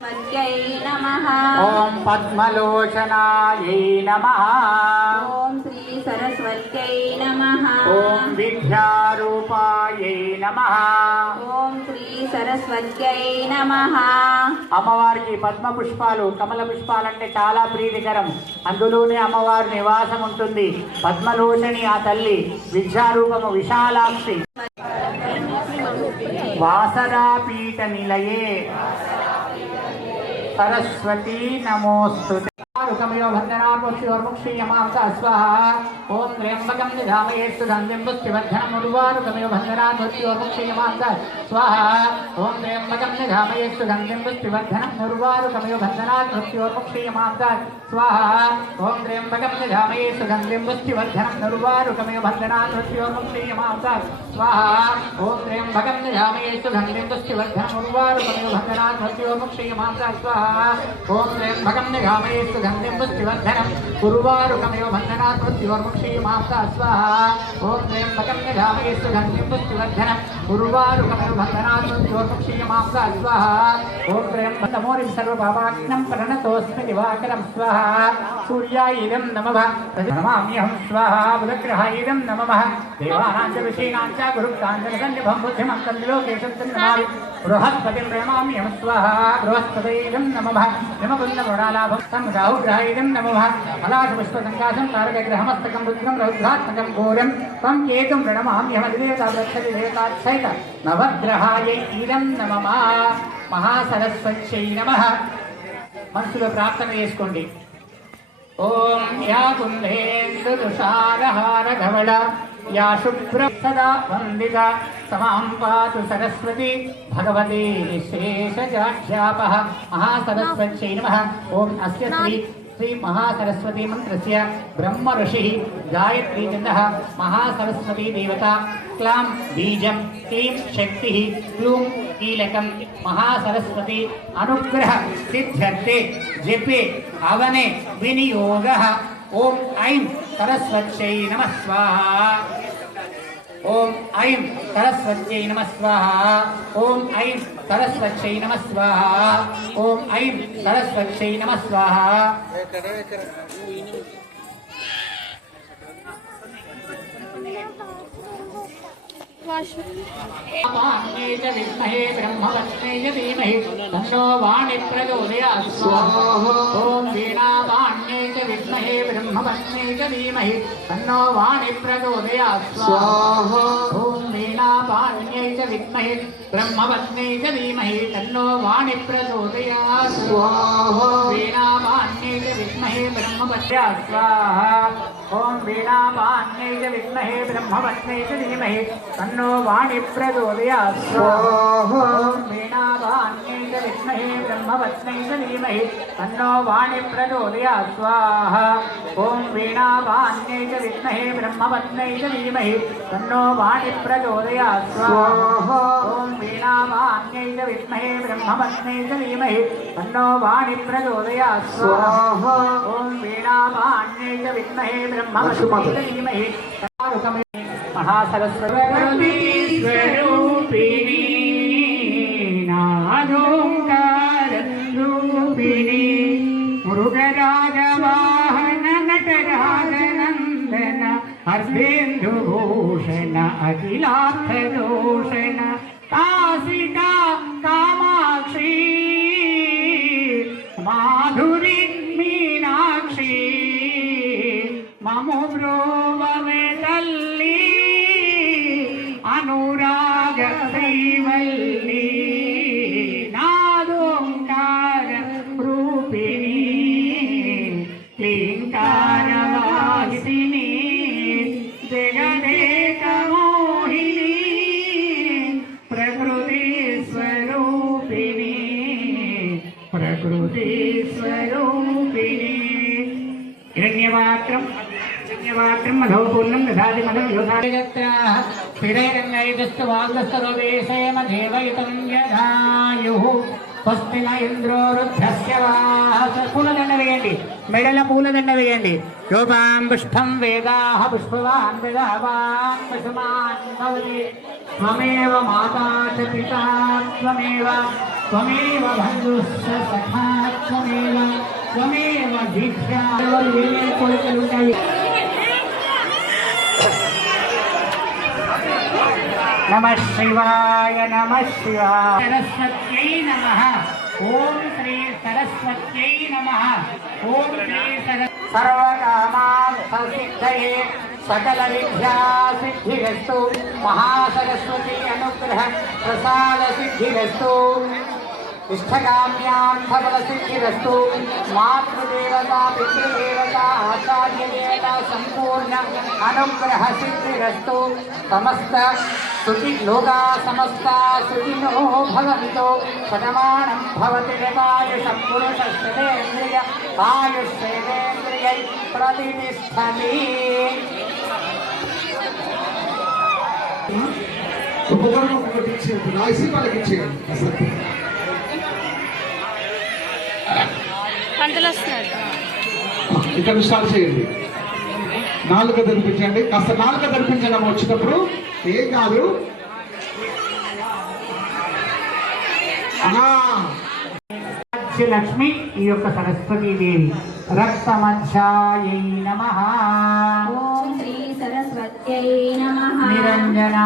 नमः। ओम पद्मलोचनायै नमः। ओम श्री सरस्वत्यै नमः। ओम विद्यारूपायै नमः। ओम श्री सरस्वत्यै नमः। అమ్మవారికి పద్మ పుష్పాలు కమల పుష్పాలంటే చాలా ప్రీతికరం. అందులోనే అమ్మవారి నివాసం ఉంటుంది. పద్మలోచని ఆ తల్లి, విద్యారూపము విశాలాక్షి. వాసరాపీఠ నిలయే सरस्वती नमोस्तुते। स्वाहा। ओम त्र्यंबकं यजामहे सुगंधिं पुष्टिवर्धनम् उर्वारुकमिव बन्धनात् स्वाहा। ओम त्र्यंबकं यजामहे सुगंधिं पुष्टिवर्धनम् उर्वारुकमिव बन्धनात् स्वाहा। ओम त्र्यंबकं यजामहे सुगंधिं पुष्टिवर्धनम् उर्वारुकमिव बन्धनात् स्वाहा। ओम त्र्यंबकं यजामहे सुगंधिं पुष्टिवर्धनम् उर्वारुकमिव बन्धनात् स्वाहा। ओम त्र्यंबकं यजामहे सुगंधिं पुष्टिवर्धनम् उर्वारुकमिव बन्धनात् स्वाहा। ओम त्र्यंबकं यजामहे सुगंधिं पुष्टिवर्धनम् उर्वारुकमिव बन्धनात् स्वाहा। ओम त्र्यंबकमोरिं सर्वपापाग्नं प्रणतोऽस्मि दिवाकरं स्वाहा। सूर्याय इदं नमः नमाम्यहं स्वाहा। बुधग्रहाय इदं नमः देवानां च ऋषीणां च गुरुप्तां च निसन्निभं बुद्धिमन्तं लोकेशं नमामि। बृहस्पतिं प्रणमाम्यहं स्वाहा। बृहस्पतये इदं नमः यमकुन्दमृणालाभं तं राहुग्रहाय इदं नमः फलाशपुष्पसङ्काशं तारकग्रहमस्तकं रुद्रं रौद्रात्मकं घोरं तं केतुं प्रणमाम्यहमदिदेवतासहित नवग्रहाय इदं नमः। महासरस्वत्यै नमः। మనసులో ప్రార్థన చేసుకోండి. ఓం యా కుందేందు తుషారహార ధవళ యా శుభ్ర సదా వందిత సమాం పాతు సరస్వతి భగవతి శేషజాఢ్యాపః మహాసరస్వత్యై నమః। ఓం అస్య శ్రీ महासरस्वती मंत्रस्य ब्रह्म ऋषि गायत्री छन्दः महासरस्वती देवता क्लां बीजं क्लीं शक्ति क्लूं कीलकं महासरस्वती अनुग्रह सिद्ध्यर्थे जपे हवने विनियोगः। ओम ऐं सरस्वत्यै नमः स्वाहा। ओम ऐं सरस्वत्यै नमः स्वाहा। ओम ऐं सरस्वत्यै नमः स्वाहा। ओम ऐं सरस्वत्यै नमः स्वाहा। वाण्यै च विद्महे ब्रह्मवत्यै च धीमहि तन्नो वाणी प्रचोदयात् स्वाहा। ॐ वीणावाण्यै च विद्महे ब्रह्मवत्यै च धीमहि तन्नो वाणी प्रचोदयात् स्वाहा। ॐ वीणावाण्यै च विद्महे ब्रह्मवत्यै च धीमहि तन्नो वाणी प्रचोदयात् स्वाहा। वीणावाण्यै च विद्महे ब्रह्मवत्यै स्वाहा। ॐ वीणावाण्यै च विद्महे ब्रह्मवत्यै च धीमहि तन्नो वाणी प्रचोदयात् स्वाहा। ॐ वीणावाण्यै च विद्महे ब्रह्मवत्यै च धीमहि तन्नो वाणी प्रचोदयात् स्वाहा। ॐ वीणावाण्यै च विद्महे ब्रह्मवत्यै च धीमहि तन्नो वाणी प्रचोदयात् स्वाहा। ॐ वीणावाण्यै च विद्महे ब्रह्मवत्यै च धीमहि तन्नो वाणी प्रचोदयात् स्वाहा। ॐ वीणावाण्यै च विद्महे ब्रह्मवत्यै च धीमहि महासरस्वती स्वरूपिणी नादोंकार रूपिणी मृगराजवाहन नटराजनंदन अर्धेन्दुभूषण अखिलार्थदूषण काशिका कामाक्षी माधुरी मीनाक्षी ममो ब्रोवमे तल्ली अनुराग श्रीवल्ली नादोंकार रूपिणी क्लींकारवासिनी जगदेक मोहिनी प्रकृति स्वरूपिणी प्रकृति स्वरूपिणी हिरण्यपात्रं मधोपूर्णं दधाति मधुं योधादिगत्राः स्थिरैरङ्गैस्तु वाग्स्तरोदेशेम देवयुतं यदायुः स्वस्ति न इन्द्रो रुद्रस्य वाहः पुनर्दण्डवेయండి మెడల పూలదండ వేయండి. రూపాం పుష్పం వేదాః పుష్పవాన్ వేదావాన్ పుష్పమాన్ భవతి. త్వమేవ మాతా చ పితా త్వమేవ త్వమేవ బంధుశ్చ సఖా త్వమేవ త్వమేవ దీక్షా. ఏమేమి కోరికలు ఉంటాయి? నమః శివాయ నమః శివాయ. సరస్వత్యై నమః. ఓం శ్రీ సరస్వత్యై నమః. ఓం శ్రీ సర్వకామార్థసిద్ధయే సకల విద్యా సిద్ధిరస్తు. మహాసరస్వతి అనుగ్రహ ప్రసాద సిద్ధిరస్తు. ఇష్టకామ్యార్థఫల సిద్ధిరస్తు. మాతృదేవత పితృదేవత ఆచార్యదేవత సంపూర్ణ అనుగ్రహ సిద్ధిరస్తు. సమస్త సుఖి లోకా సమస్త సుఖినో భవంతు. శతమానం భవతి శతాయుషం పురుషస్తేంద్రియ ఆయుష్యేంద్రియై ప్రతిష్టతి. ఉపకరణం ఒకటి ఇచ్చేయండి, రాసి వాళ్ళకి ఇచ్చేయండి. ఇక్కడ స్టార్ట్ చేయండి. నాలుక తెరిపించండి, కాస్త నాలుక తెరిపించడం వచ్చినప్పుడు ఏం కాదు. లక్ష్మి ఈ యొక్క సరస్వతీదేవి. రక్తమధ్యాయై నమః. ఓం శ్రీ సరస్వత్యై నమః. నిరంజన